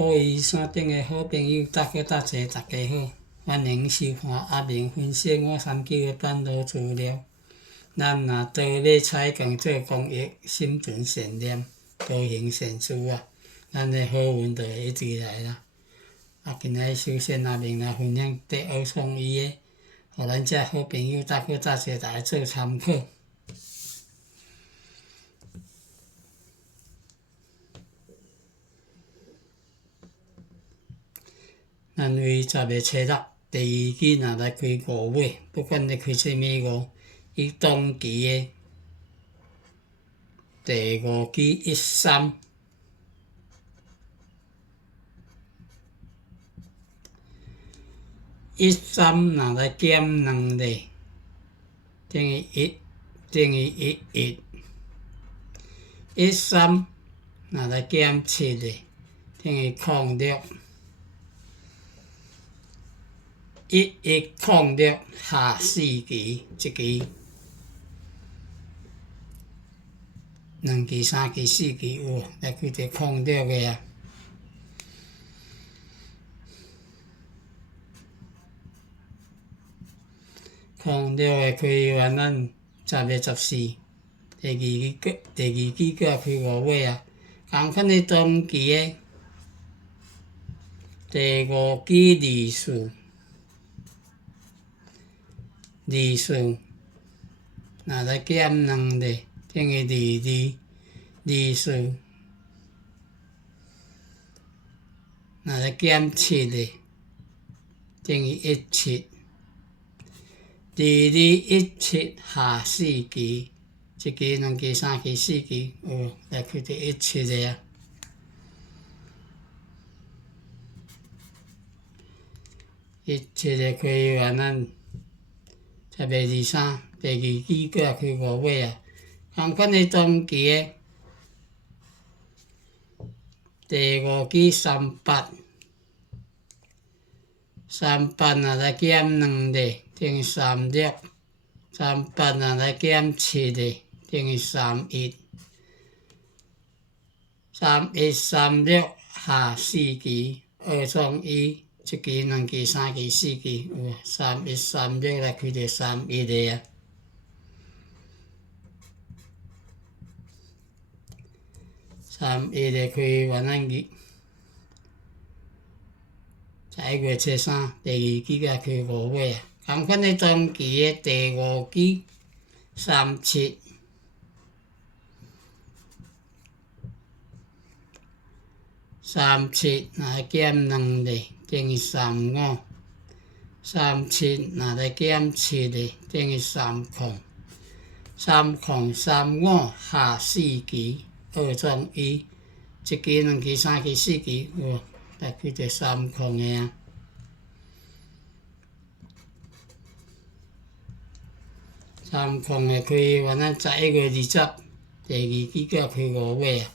各位山頂的好朋友，大家好，歡迎收看阿明分析539的版圖資料。咱若倒咧採工做公益，心存善念，多行善事啊，咱的好運就會一直來啦。今日首先阿明來分享第二創意的，互咱遮好朋友大家來做參考。咱為10月初6，第二季若來開5月，不管你開啥物5，伊當期的第5季13，若來減2日，等於11。13若來減7日，等於06。1106下4期，1期、2期、3期、4期有，來開一個06的啊。06的開完咱10月14，第二季個開5月啊。同款的當期的第5季24，若來減2日，等於22，若來減7日，等於17下4期，1期、2期、3期、4期有，來開第17個啊。17個開完咱10月23，第二季個開5月啊。同款的當期的第5季38若來減2日，等於36。38若來減7日，等於31。36下4期，2創意，1期、2期、3期、4期有3136來開到31個啊。31個開完咱11月初3，第二季個開5月啊。同款的當期的第5季37，若來減2日，等於35。37若來減7日，等於30。35下4期，2創意，1期、2期、3期、4期有，來開到30個啊。30個開完咱11月20，第二季個開5月啊。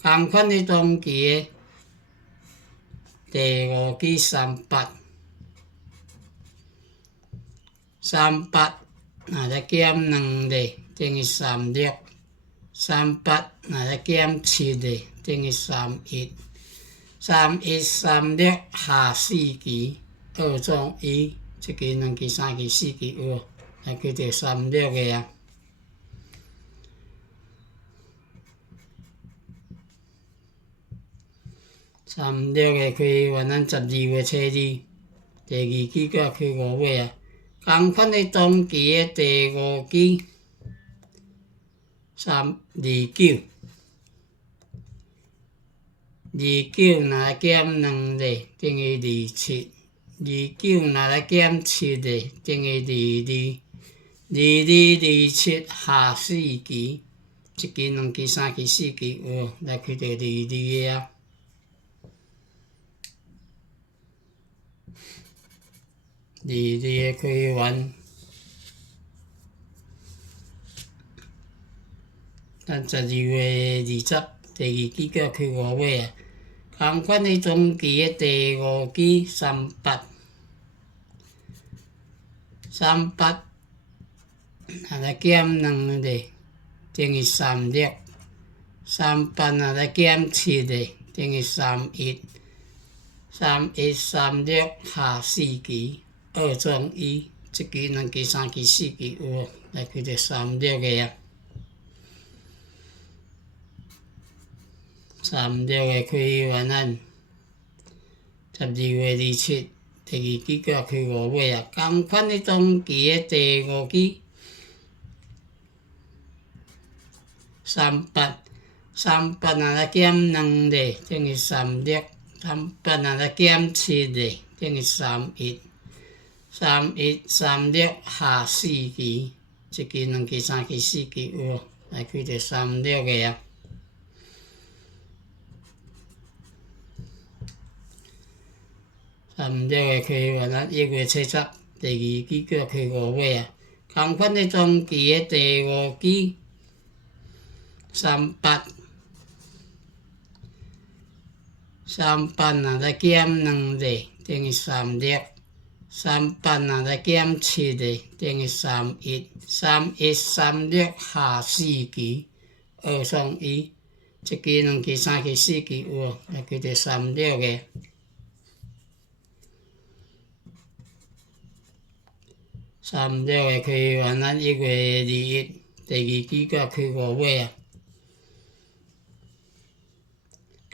同款的當期的第5季38若來減2日，等於36。38若來減7日，等於31。3136下4期，2創意，1期、2期、3期、4期有，來開到36個啊。36個開完咱12月初2，第二季個開5月啊。同款的當期的第5季29若來減2日，等於27。29若來減7日，等於22。2227下4期，1期、2期、3期、4期有，來開到22個啊。22個開完，咱12月20，第二季個開5月啊。同款的當期的第5季38若來減2日，等於36。38若來減7日，等於31。3136下4期2中1，一期2期3期4期有无？来开着36个啊，36个开完咱12月27，第2期叫开5尾啊，同款的中期的第5期38若来减2个，等于36。38若来减7个，等于31。36下4期，一期2期3期4期有无？来开着36个啊。36个开完咱1月70，第2期叫开5尾啊。同款的中期的第5期38若来减2个，等于36。38若来减7个，等于31。3136下4期2中1，一期2期3期4期有无？来开着36个。36个开完咱1月21，第2期叫开5尾啊。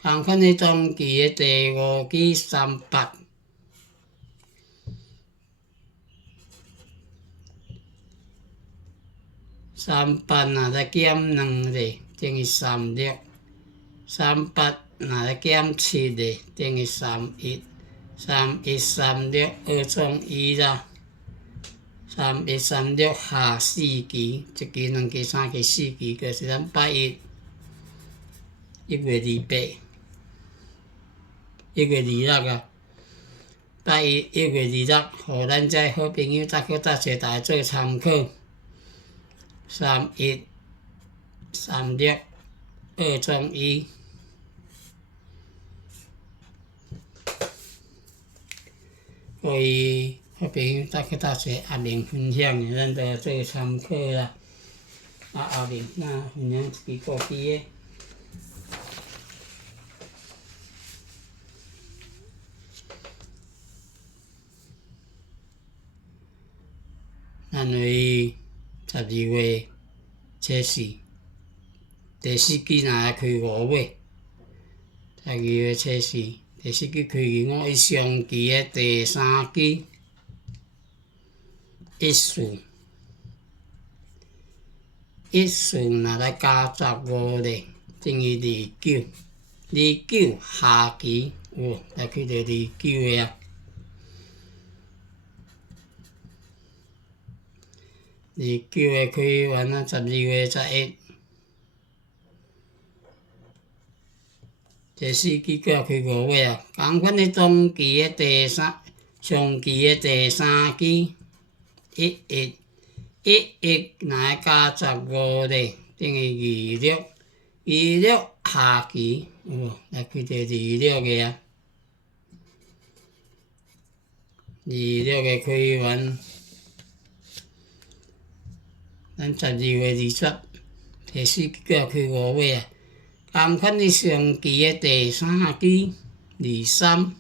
同款的中期的第5期38若来减2个，等于36。38若来减7个，等于31。3136 2中1啦。3136下4期，一期2期3期4期，就是咱拜1，1月28，1月26啊。拜1，1月26，互咱遮好朋友搭去搭坐大家做参考。3136 2中1。各位好朋友搭去搭坐下面分享，咱都做参考啦。后面咱分享一支国旗的。咱为12月初4，第4期若来开5尾。12月初4，第4期开5，伊上期的第3期14若来加15个，等于29。29下期有无？来开着29个啊。29个开完咱12月11，第4期叫开5尾啊。同款的中期的上期的第3期11若来加15个，等于26下期有无？来开着26个啊。26个开完，咱12月20，第4期叫开5尾啊。同款的上期的第3期23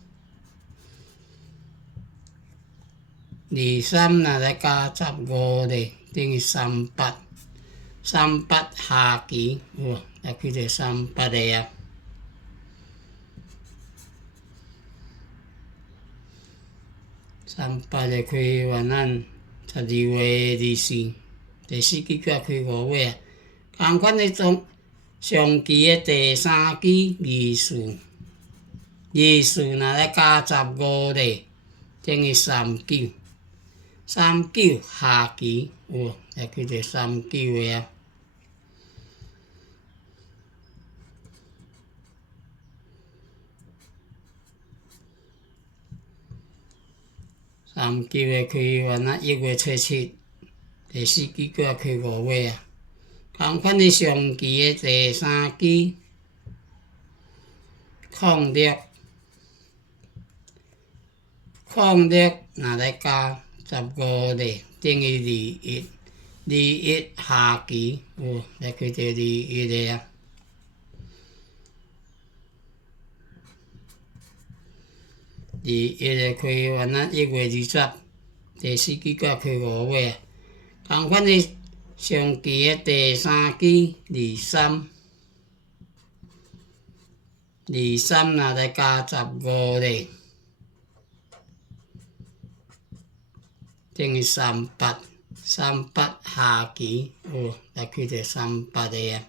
若来加15个，等于38下期有无？来开着38个啊。38个开完咱12月24，第4期叫开5尾啊。同款的上期的第3期24若来加15个，等于39下期有无？来开着39个啊。39个开完咱1月初7，第4期叫开5尾啊。同款的上期的第3期06若来加15个，等于21下期有无？来开着21个啊。21个开完咱1月20，第4期才开5月啊。同款的上期的第3期23若来加15日，等于38下期来开着38个啊。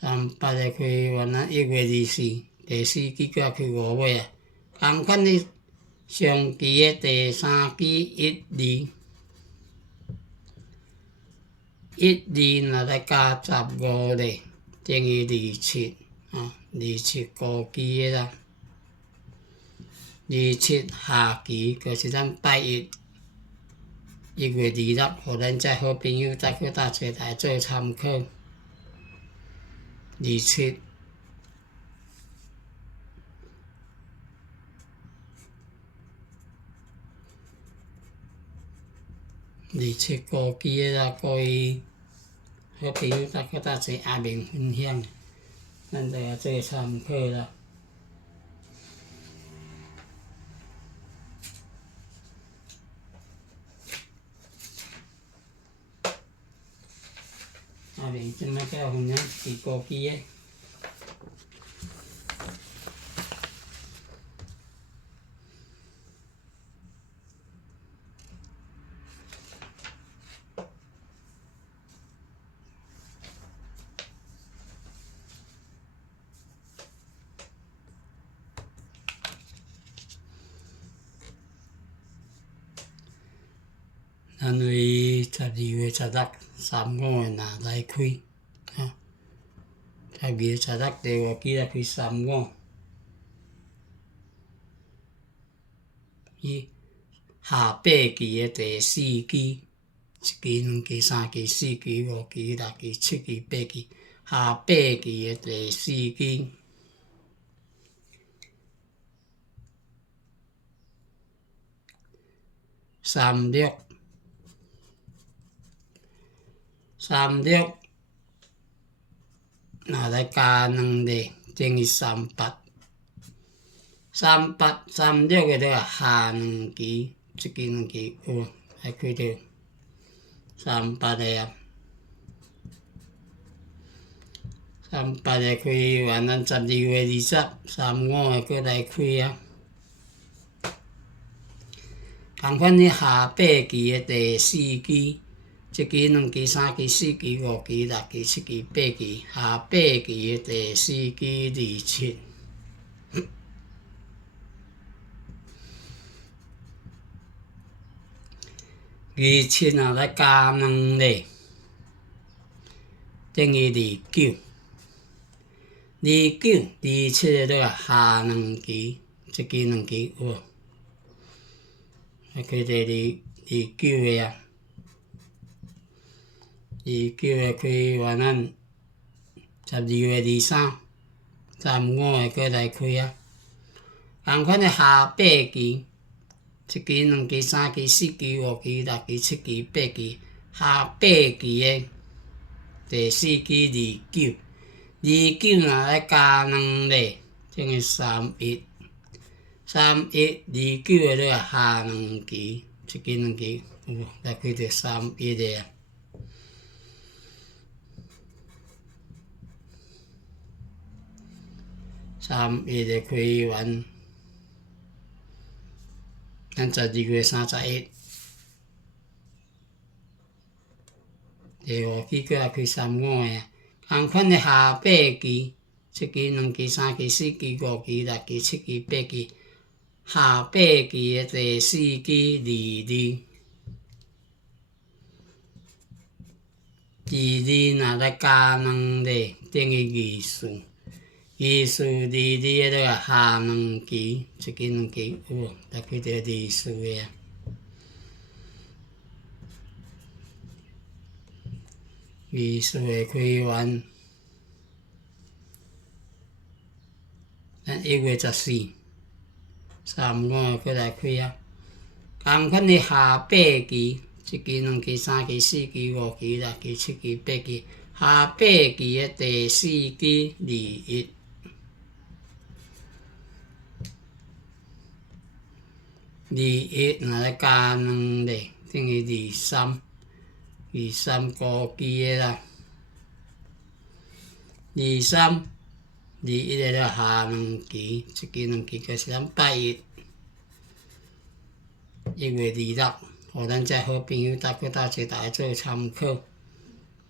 38个开完咱1月24，第4期才开5月啊。同款的上期的第3期12若来加15日，等于27高期的啦。27下期就是咱拜1，1月26，互咱遮好朋友再去搭车来做参考。27高期的啦，各位好朋友再去搭车下面分享，咱就来做参考啦。下面即摆甲分享是高期的。咱为12月16、35若来开12月16第5期来开35，伊下8期的第4期，1期、2期、3期、4期、5期、6期、7期、8期，下8期的第4期。36若来加2日，等于38。36个了下2期，1期、2期来开着38个啊。38个开完，咱12月20、35个过来开啊。同款你下8期的第4期。1期、2期、3期、4期、5期、6期、7期、8期，下8期的第4期27。27若来加2日，等于29。27个了下2期，1期、2期来开第29个啊。29个开完，咱12月23、35个过来开啊。同款的下8期，1期、2期、3期、4期、5期、6期、7期、8期，下8期的第4期29。29若来加2日，等于31。29个了下2期，1期、2期来开着31个啊。31个开完，咱12月31，第5期过来开35个啊。同款的下8期，1期、2期、3期、4期、5期、6期、7期、8期，下8期的第4期22若来加2日，等于24。22个了下2期，1期、2期来开着24个啊。24个开完，咱1月14、35个过来开啊。同款的下8期，1期、2期、3期、4期、5期、6期、7期、8期，下八期嘅第四支21。21若咧加2咧，等於23高期嘅啦。23、21咧下2期，一期2期就是咱8月1月26，互咱遮好朋友搭做大家做參考。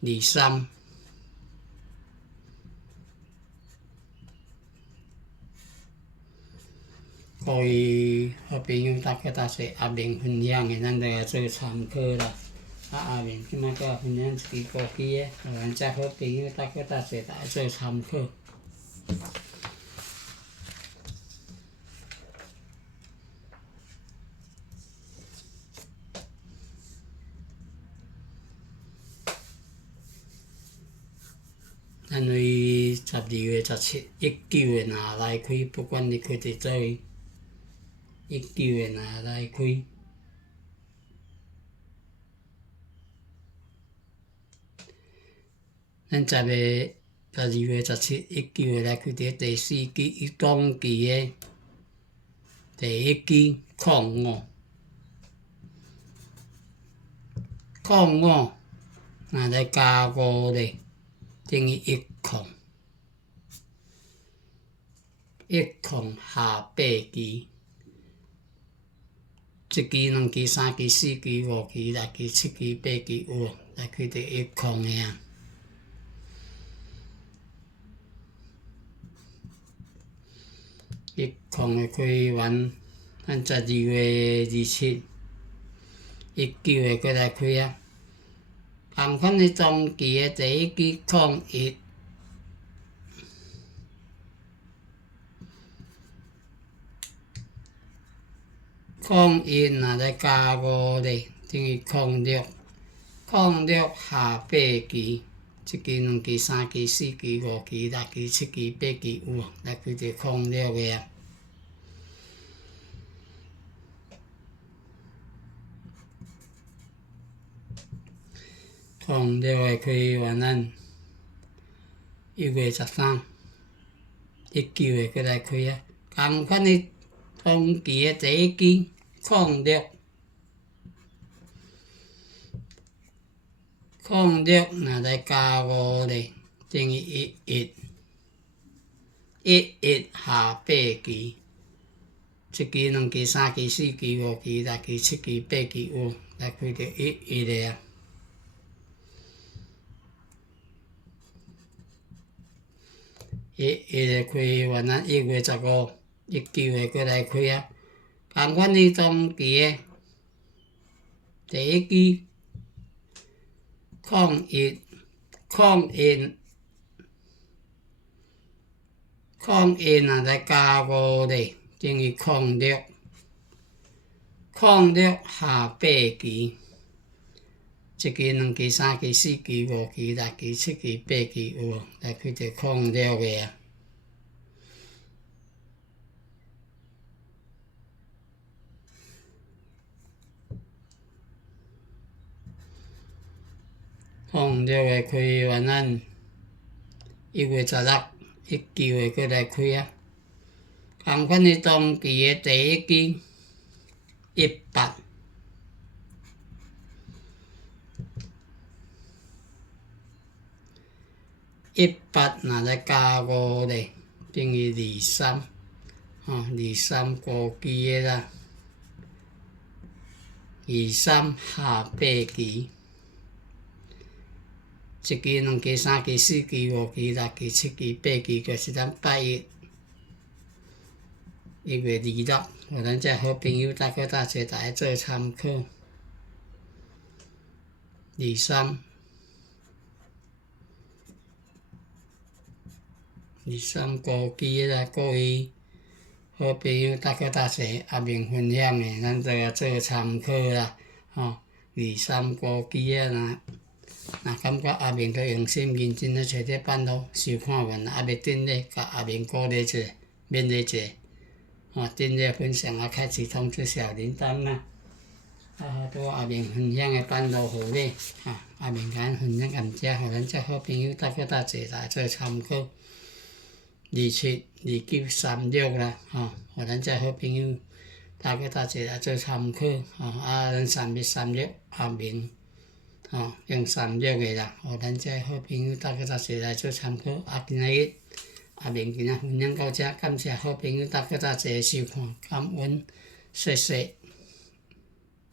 23。各位好朋友搭做阿明分享的，咱就来做參考啦。阿明即擺甲分享一支高期的，互咱遮好朋友搭做大家做參考。咱为12月17、19的若来开，不管你开伫做位，19的若来开，咱12月17、19的来开伫第4期当期的第1期05，05若来加5咧，等于10，10下8期。1期、2期、3期、4期、5期、6期、7期、8期有，来开伫10的啊。10的开完，咱12月27、19的过来开啊。同款的中期的第1期01。01若来加5咧，等于06，下8期，1期、2期、3期、4期、5期、6期、7期、8期有，来开伫06个啊。06个开完咱1月13、19个过来开啊。同款的中期的第1期06，若来加5咧，等于11，下8期，1期、2期、3期、4期、5期、6期、7期、8期有，来开到11个啊。11个开完咱1月15、19个过来开啊。同款的中期的第1期01，若来加5咧，等于06，下8期，1期、2期、3期、4期、5期、6期、7期、8期有，来开到06个啊。06个开完咱1月16、19个过来开啊。同款的中期的第1期18，若来加5咧，等于23，高期的啦。23下8期。1期、2期、3期、4期、5期、6期、7期、8期，就是咱8月1月26，互咱遮好朋友搭做大家做參考。23高期啦，各位好朋友搭做大家阿明分享的，咱都来做參考啦。23高期啊，若感觉阿明都用心认真咧找这办路收看完，还袂订阅，甲阿明鼓励者，勉励者，订阅分享啊，开启通知小铃铛啊。多阿明分享嘅班路好咧，阿明甲咱分享感謝，互咱遮好朋友大家齊來做參考。272936啦，互咱遮好朋友大家齊來做參考，咱3月36阿明，用36個啦，互咱遮好朋友大家齊來做參考。今仔日阿明今仔分享到遮，感謝好朋友大家齊收看，感恩，謝謝。